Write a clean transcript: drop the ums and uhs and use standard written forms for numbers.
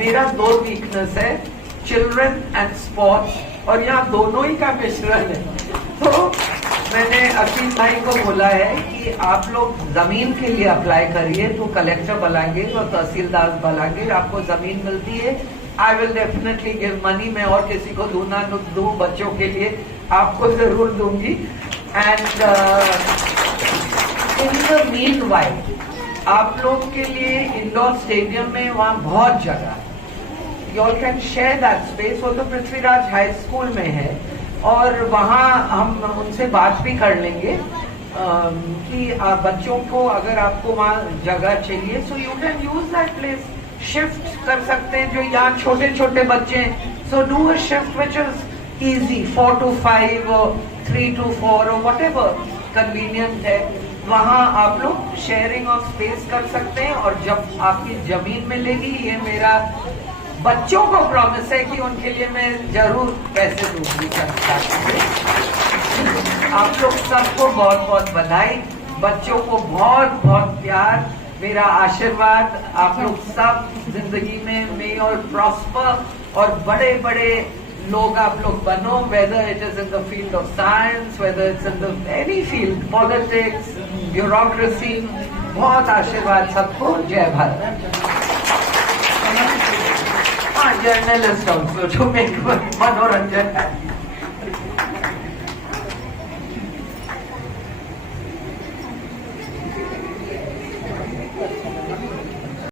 मेरा 2 वीकनेस है, children and sports, और यहाँ दोनों ही का मिश्रण है। तो मैंने अकील भाई को बोला है कि आप लोग जमीन के लिए अप्लाई करिए, तो कलेक्टर बुलाएंगे और तहसीलदार बुलाएंगे, आपको जमीन मिलती है, I will definitely give money. मैं और किसी को दूं बच्चों के लिए, आपको जरूर दूंगी। एंड इन द मीनवाइल आप लोग के लिए इंडोर स्टेडियम में वहाँ बहुत जगह है, you all can share that space। वो तो पृथ्वीराज हाई स्कूल में है, और वहाँ हम उनसे बात भी कर लेंगे कि बच्चों को अगर आपको वहाँ जगह चाहिए, so you can use that place. Shift कर सकते हैं, जो यहाँ छोटे छोटे बच्चे हैं, so do a shift which is easy, 4 to 5 और 3 to 4 और वट एवर कन्वीनियंट है। वहाँ आप लोग शेयरिंग ऑफ स्पेस कर सकते हैं, और जब आपकी जमीन मिलेगी, ये मेरा बच्चों को प्रॉमिस है कि उनके लिए मैं जरूर पैसे दूंगी। आप लोग सबको बहुत बहुत बधाई, बच्चों को बहुत बहुत प्यार, मेरा आशीर्वाद। आप लोग सब जिंदगी में मे और प्रॉस्पर, और बड़े बड़े लोग आप लोग बनो, whether it is in the field of science, whether it's in the any field, politics, bureaucracy. बहुत आशीर्वाद सबको। जय भारत। जर्नलिस्ट ऑल्सो, जो मेरे मनोरंजन है।